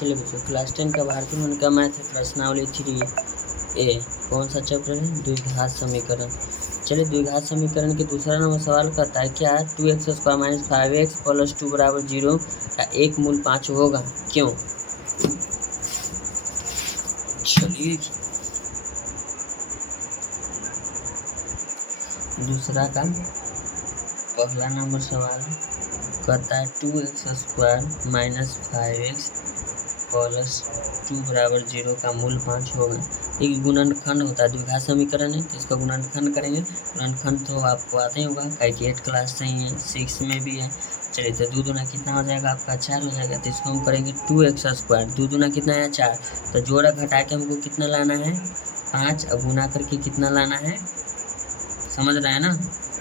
चलिए बच्चों, क्लास 10 का भारतीय मन का मैथ है प्रश्नावली 3A। कौन सा चैप्टर है? द्विघात समीकरण। चलिए, द्विघात समीकरण के दूसरा नंबर सवाल कहता है क्या 2x² माइनस 5x प्लस 2 बराबर 0 का एक मूल 5 होगा, क्यों? चलिए, दूसरा का पहला नंबर सवाल कहता है 2x² माइनस 5x प्लस 2 बराबर 0 का मूल 5 होगा। एक गुणनखंड होता है, द्विघात समीकरण है तो इसका गुणनखंड करेंगे। गुणनखंड तो आपको आते ही होगा, क्योंकि 8 क्लास से ही है, 6 में भी है। चलिए, तो 2 दूना कितना हो जाएगा आपका 4 हो जाएगा, तो इसको हम करेंगे 2x²। 2 दूना कितना है 4, तो जोड़ा घटा के हमको कितना लाना है 5, और गुना करके कितना लाना है, समझ रहे हैं ना,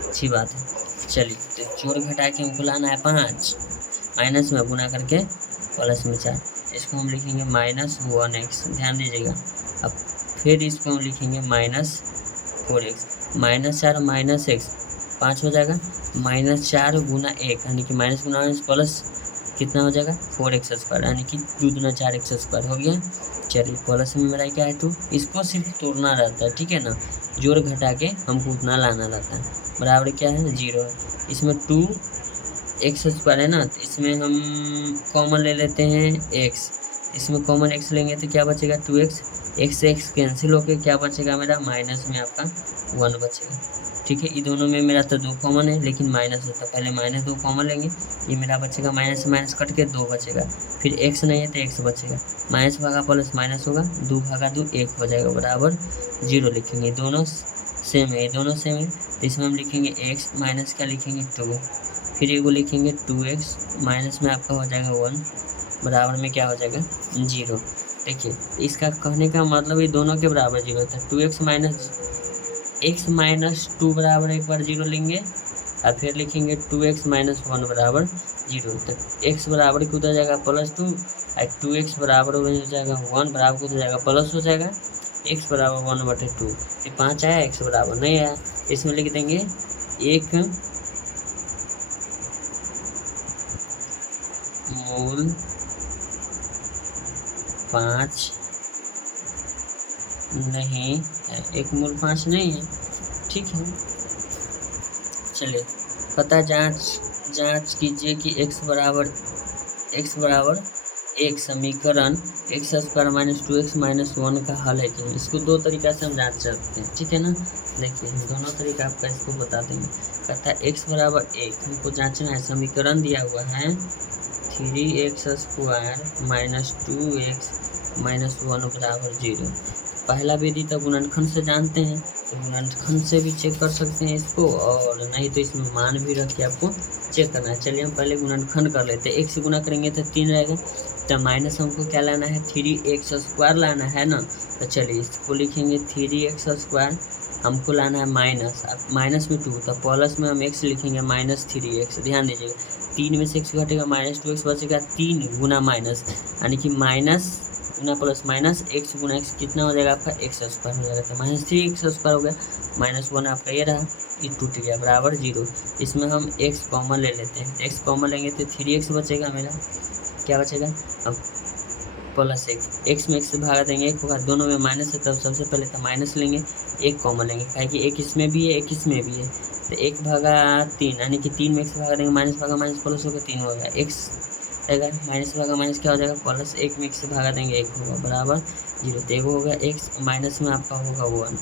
अच्छी बात है। चलिए, तो जोड़ घटा के हमको लाना है 5, माइनस में गुना करके प्लस में 4, इसको हम लिखेंगे -1x। ध्यान दीजिएगा, अब फिर इसको हम लिखेंगे -4x। -4 माइनस x 5 हो जाएगा, -4 गुना 1 यानी कि माइनस गुना माइनस प्लस कितना हो जाएगा 4x², यानी कि 2 दूना 4x² हो गया। चलिए, प्लस में मेरा क्या है 2, इसको सिर्फ तोड़ना रहता है, ठीक है ना, जोड़ घटा के हमको उतना लाना रहता है। बराबर क्या है 0 है। इसमें 2x² है ना, तो इसमें हम कॉमन ले लेते हैं x। इसमें कॉमन x लेंगे तो क्या बचेगा 2x। x से x कैंसिल होके क्या बचेगा मेरा, माइनस में आपका 1 बचेगा। ठीक है, ये दोनों में मेरा तो 2 कॉमन है, लेकिन माइनस होता है, पहले -2 कॉमन लेंगे, ये मेरा बचेगा माइनस से माइनस कट के 2 बचेगा। फिर x नहीं है तो x बचेगा, माइनस भागा प्लस माइनस होगा, 2 भागा 2 1 हो जाएगा, बराबर 0 लिखेंगे। दोनों सेम है, दोनों सेम है, तो इसमें हम लिखेंगे x माइनस क्या लिखेंगे 2, फिर एगो लिखेंगे 2x माइनस में आपका हो जाएगा 1, बराबर में क्या हो जाएगा 0। देखिए, इसका कहने का मतलब ये दोनों के बराबर 0 होता है। 2x माइनस 2 बराबर एक बार 0 लेंगे, और फिर लिखेंगे 2x माइनस 1 बराबर 0। तो x बराबर की हो जाएगा +2, और 2x बराबर हो जाएगा 1 बराबर हो जाएगा प्लस हो जाएगा x बराबर 1/2। ये 5 आया, x बराबर नहीं आया, इसमें लिख देंगे 1 मूल 5 नहीं है, 1 मूल 5 नहीं है, ठीक है। चलिए, पता जांच कीजिए कि x बराबर 1 समीकरण x² माइनस 2x माइनस 1 का हल है कि नहीं। इसको 2 तरीका से हम जांच सकते हैं, ठीक है ना। देखिए, दोनों तरीका आपका इसको बता देंगे। कहता है x बराबर 1 हमको जांचना है, समीकरण दिया हुआ है 3x² माइनस 2x माइनस 1 बराबर 0। पहला विधि तो गुणनखंड से जानते हैं, तो गुणनखंड से भी चेक कर सकते हैं इसको, और नहीं तो इसमें मान भी रख के आपको चेक करना है। चलिए, हम पहले गुणनखंड कर लेते हैं। 1 से गुना करेंगे तो 3 रहेगा, तो माइनस हमको क्या लाना है 3x² लाना है ना। तो चलिए, इसको लिखेंगे 3x² हमको लाना है माइनस, अब माइनस में 2, तो प्लस में हम x लिखेंगे -3x। ध्यान दीजिएगा, 3 में से x घटेगा -2x बचेगा, 3 गुना माइनस यानी कि माइनस गुना प्लस माइनस x गुना x कितना हो जाएगा आपका x² हो जाएगा, तो -3x² हो गया, -1 आपका ये रहा, ये टूट गया, बराबर 0। इसमें हम x कॉमन ले लेते हैं, x कॉमन लेंगे तो 3x बचेगा मेरा, क्या बचेगा अब प्लस x में x से भागा देंगे 1 होगा, दोनों में माइनस है, तब सबसे पहले तो माइनस लेंगे, 1 कॉमन लेंगे, क्योंकि 1 इसमें भी है 1 इसमें भी है, तो 1 भागा 3 यानी कि 3 में x भागा देंगे, माइनस भागा माइनस प्लस होगा 3 हो गया, x रहेगा, माइनस भागा माइनस क्या हो जाएगा प्लस, 1 में x से भागा देंगे 1 होगा, बराबर 0। तो 1 हो गया, x माइनस में आपका होगा 1,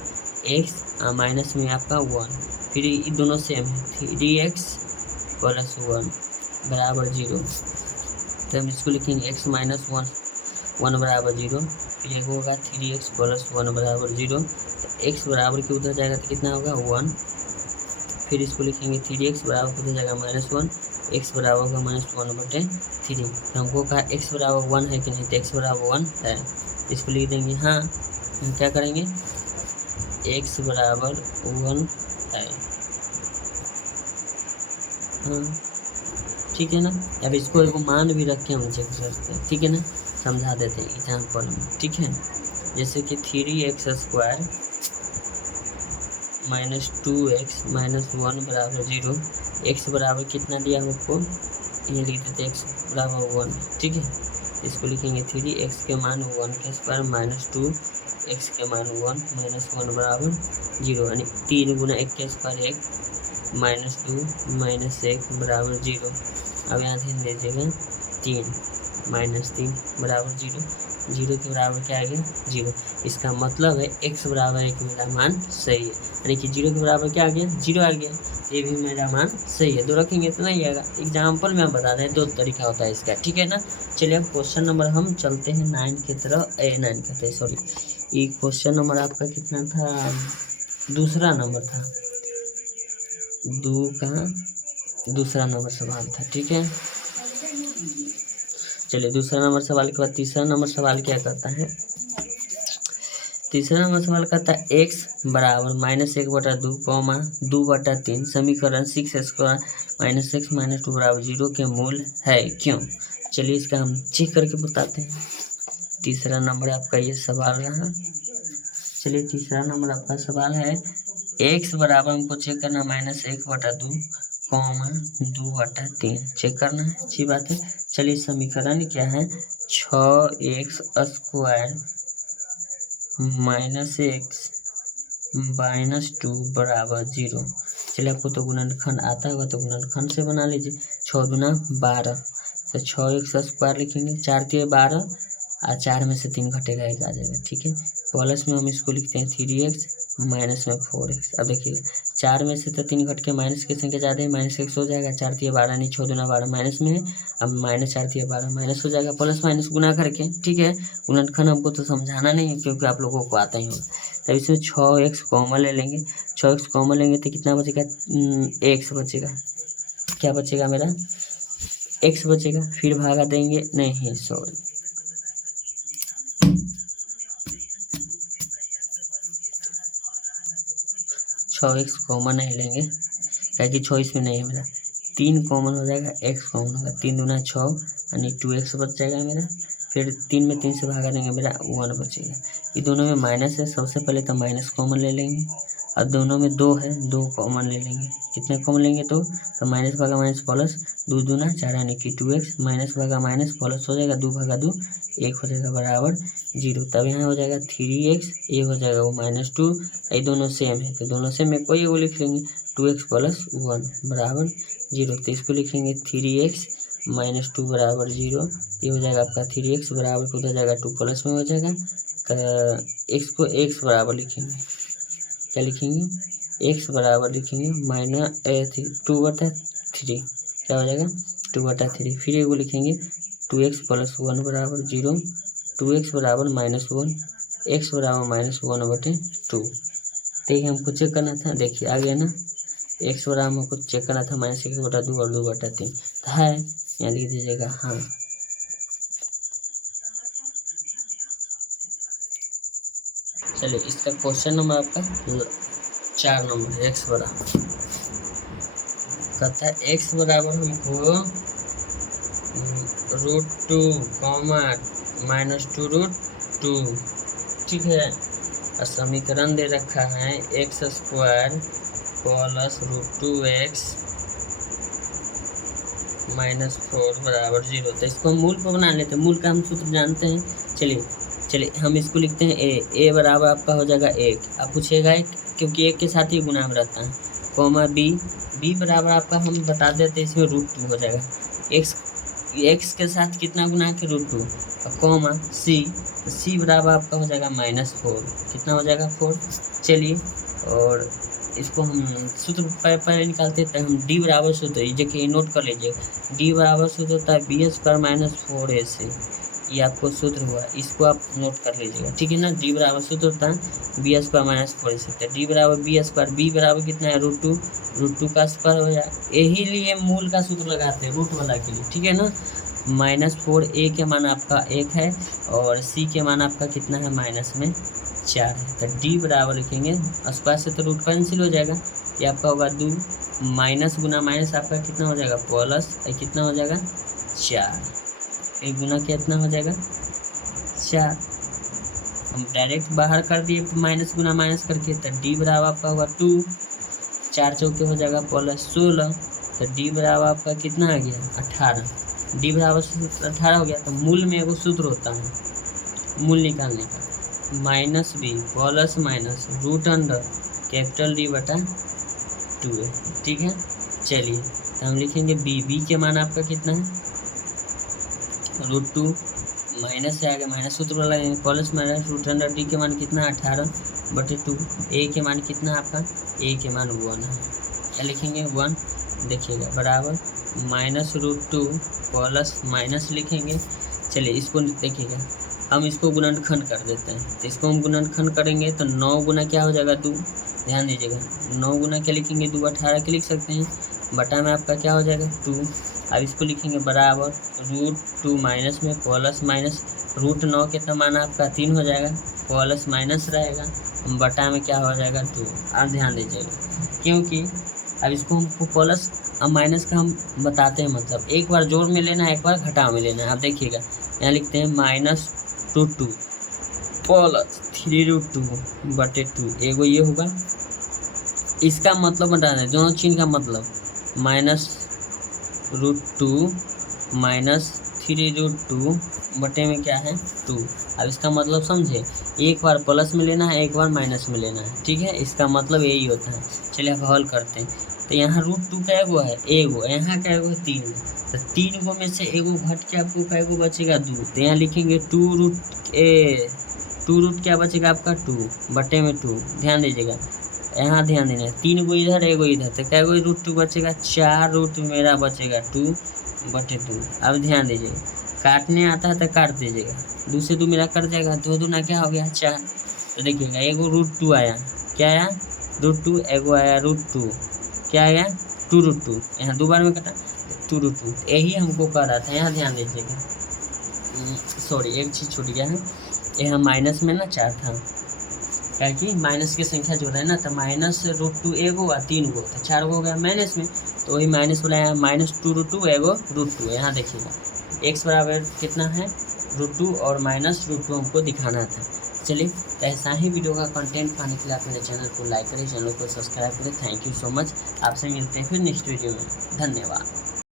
x माइनस में आपका 1, फिर ये दोनों सेम है 3x प्लस 1 बराबर 0। तो हम इसको लिखेंगे x माइनस 1 बराबर 0, फिर एक होगा 3x प्लस 1 बराबर 0। तो x बराबर की उधर जाएगा तो कितना होगा 1, फिर इसको लिखेंगे 3x बराबर की उधर जाएगा -1, x बराबर होगा -1/3। तो हमको कहा x बराबर 1 है कि नहीं, तो x बराबर 1 है, इसको लिख देंगे हाँ। हम क्या करेंगे, x बराबर 1 है, हाँ ठीक है ना। अब इसको एक मान भी रख के हम चेक करते हैं, ठीक है ना, समझा देते हैं एग्जाम्पल में, ठीक है। जैसे कि 3x² माइनस 2x माइनस 1 बराबर 0, x बराबर कितना दिया हमको, ये लिख देते x बराबर 1, ठीक है। इसको लिखेंगे 3x के मान 1 के स्क्वायर माइनस 2x के मान 1 माइनस 1 बराबर 0, यानी 3 गुना 1 के स्क्वायर 1 माइनस 2 माइनस 1 बराबर 0। अब यहाँ ध्यान दीजिएगा 3 माइनस 3 बराबर 0, 0 के बराबर क्या आ गया 0। इसका मतलब है x बराबर 1 मेरा मान सही है, यानी कि 0 के बराबर क्या आ गया 0 आ गया, ये भी मेरा मान सही है। दो रखेंगे तो नहीं आएगा। एग्जाम्पल में हम बता दें 2 तरीका होता है इसका, ठीक है ना। चलिए अब क्वेश्चन नंबर हम चलते हैं 9 की तरफ, 9 कहते हैं सॉरी, ये क्वेश्चन नंबर आपका कितना था, दूसरा नंबर था, दूसरा नंबर सवाल था, ठीक है। चलिए दूसरा नंबर सवाल के बाद तीसरा नंबर सवाल क्या करता है, तीसरा नंबर सवाल कहता है x बराबर -1/2 कॉमा 2/3 समीकरण 6x² माइनस x माइनस 2 बराबर 0 के मूल है क्यों। चलिए इसका हम चेक करके बताते हैं। तीसरा नंबर आपका ये सवाल रहा। चलिए तीसरा नंबर आपका सवाल है x बराबर हमको चेक करना -1/2 कॉमा 2/3 चेक करना है, अच्छी बात है। चलिए समीकरण क्या है 6x² माइनस x माइनस 2 बराबर 0। चलिए आपको तो गुणनखंड आता होगा तो गुणनखंड से बना लीजिए। 6 दूना 12 तो 6x² लिखेंगे, 4 3 12 और 4 में से 3 घटेगा 1 आ जाएगा, ठीक है। प्लस में हम इसको लिखते हैं 3x माइनस में 4x। अब देखिए 4 में से तो 3 घट के माइनस की संख्या ज़्यादा है, माइनस x हो जाएगा, 4 3 12 नहीं 6 दूना 12 माइनस में है, अब माइनस 4 3 12 माइनस हो जाएगा, प्लस माइनस गुना करके, ठीक है। गुणनखंड हमको तो समझाना नहीं है क्योंकि आप लोगों को आता ही होगा। तब इसमें 6x कॉमन ले लेंगे, 6x कॉमन लेंगे तो कितना बचेगा, x बचेगा, क्या बचेगा मेरा x बचेगा, फिर भागा देंगे, नहीं सॉरी 6x कॉमन नहीं लेंगे क्या कि 6 इसमें नहीं है मेरा, 3 कॉमन हो जाएगा, x कॉमन होगा, 3 दूना 6 यानी 2x बच जाएगा मेरा, फिर 3 में 3 से भागा देंगे मेरा 1 बचेगा। ये दोनों में माइनस है, सबसे पहले तो माइनस कॉमन ले लेंगे, और दोनों में 2 है, 2 कॉमन ले लेंगे, कितने कॉमन लेंगे तो माइनस भागा माइनस प्लस 2 दूना 4 यानी कि 2x माइनस भागा माइनस प्लस हो जाएगा, 2 भागा 2 1 हो जाएगा बराबर 0। तब यहाँ हो जाएगा 3x, ये हो जाएगा वो -2, ये दोनों सेम है तो दोनों सेम है, कोई वो लिख लेंगे 2x + 1 बराबर 0। तो इसको लिखेंगे 3x माइनस 2 बराबर 0, ये हो जाएगा आपका 3x बराबर हो जाएगा 2 प्लस में हो जाएगा, तो x को x बराबर लिखेंगे, क्या लिखेंगे x बराबर लिखेंगे -2/3, क्या हो जाएगा 2/3, फिर वो लिखेंगे 2x + 1 बराबर 0, 2x बराबर -1, x बराबर -1/2। देखिए हमको चेक करना था, देखिए आ गया ना, x बराबर हमको चेक करना था -1/2 और 2/3 है, यहाँ लिख दीजिएगा हाँ। चलिए इसका क्वेश्चन नंबर आपका 4 नंबर है, x बराबर कहता है x बराबर हमको √2 -2√2, ठीक है। और समीकरण दे रखा है x² + √2x -4 बराबर 0। तो इसको हम मूल पर बना लेते हैं, मूल का हम सूत्र जानते हैं। चलिए हम इसको लिखते हैं a बराबर आपका हो जाएगा 1, आप पूछेगा क्योंकि 1 के साथ ही गुना में रहता है, कॉमा b बराबर आपका हम बता देते हैं इसमें √2 हो जाएगा, x के साथ कितना गुना के √2, कॉमा c बराबर आपका हो जाएगा -4, कितना हो जाएगा 4। चलिए और इसको हम सूत्र पहले निकालते हैं, हम d बराबर सूत्र देखिए नोट कर लीजिए, d बराबर सूत्र होता है b² - 4ac, ये आपको सूत्र हुआ, इसको आप नोट कर लीजिएगा, ठीक है ना। d बराबर सूत्र होता है b² - 4ac, तो d बराबर b² बराबर कितना है √2 का स्क्वायर हो जाए, यही लिए मूल का सूत्र लगाते हैं रूट वाला के लिए, ठीक है ना। -4 a के मान आपका 1 है और c के मान आपका कितना है -4 है, तो d बराबर लिखेंगे, स्क्वायर से तो रूट कैंसिल हो जाएगा, ये आपका होगा 2 माइनस गुना माइनस आपका कितना हो जाएगा प्लस, कितना हो जाएगा 4, एक गुना कितना हो जाएगा 4, हम डायरेक्ट बाहर कर दिए माइनस गुना माइनस करके, तो d बराबर आपका होगा 2, 4 चौके हो जाएगा +16, तो d बराबर आपका कितना आ गया 18। डी बराबर सूत्र 18 हो गया। तो मूल में एगो सूत्र होता है मूल निकालने का, minus B plus minus root under capital D बटा 2a, ठीक है। चलिए तो हम लिखेंगे बी के मान आपका कितना है √2, माइनस से आगे माइनस सूत्र वाला plus minus root under D के मान कितना है 18/2, ए के मान कितना है आपका, ए के मान 1 है। क्या लिखेंगे 1, देखिएगा बराबर -√2 प्लस माइनस लिखेंगे। चलिए इसको देखिएगा, हम इसको गुणनखंड कर देते हैं। तो इसको हम गुणनखंड करेंगे तो 9 गुना क्या हो जाएगा 2, ध्यान दीजिएगा 9 गुना क्या लिखेंगे 2 18 के लिख सकते हैं, बटा में आपका क्या हो जाएगा 2। अब इसको लिखेंगे बराबर √2 माइनस में प्लस माइनस √9 कितना माना आपका 3 हो जाएगा, प्लस माइनस रहेगा, बटा में क्या हो जाएगा 2। अब ध्यान दीजिएगा क्योंकि अब इसको हमको प्लस अब माइनस का हम बताते हैं, मतलब एक बार जोड़ में लेना है एक बार घटाव में लेना है। आप देखिएगा यहाँ लिखते हैं -√2 प्लस 3√2/2, एगो ये होगा, इसका मतलब बता दें दोनों चिन्ह का मतलब -√2 माइनस 3√2 बटे में क्या है 2। अब इसका मतलब समझे, एक बार प्लस में लेना है एक बार माइनस में लेना है, ठीक है, इसका मतलब यही होता है। चलिए अब हल करते हैं। तो यहाँ √2 का एगो है एगो, यहाँ का एगो 3, तो 3 गो में से एगो घट के आपको का एगो बचेगा 2। तो यहाँ लिखेंगे 2 रूट क्या बचेगा आपका 2 बटे में 2। ध्यान दीजिएगा यहाँ ध्यान देना है, 3 गो इधर एगो इधर, तो क्या √2 बचेगा 4 रूट मेरा बचेगा 2/2। अब ध्यान दीजिएगा काटने आता है तो काट दीजिएगा, 2 से 2 मेरा कट जाएगा, 2 दूना क्या हो गया 4। तो देखिएगा एगो √2 आया, क्या आया √2, एगो आया √2, क्या आया 2√2, यहाँ 2 बार में कटा 2√2। यही हमको कर रहा था, यहाँ ध्यान दीजिएगा, सॉरी एक चीज़ छूट गया है, यहाँ माइनस में ना 4 था, क्या कि माइनस की संख्या जो है ना, तो -√2 एगो और 3 गो, तो 4 गो हो गया माइनस में, तो वही माइनस वाला यहाँ -2√2 एगो √2। यहाँ देखिएगा x बराबर कितना है √2 और -√2 हमको दिखाना था। चलिए तो ऐसा ही वीडियो का कंटेंट पाने के लिए आप मेरे चैनल को लाइक करें, चैनल को सब्सक्राइब करें। Thank you so much. आपसे मिलते हैं फिर नेक्स्ट वीडियो में, धन्यवाद।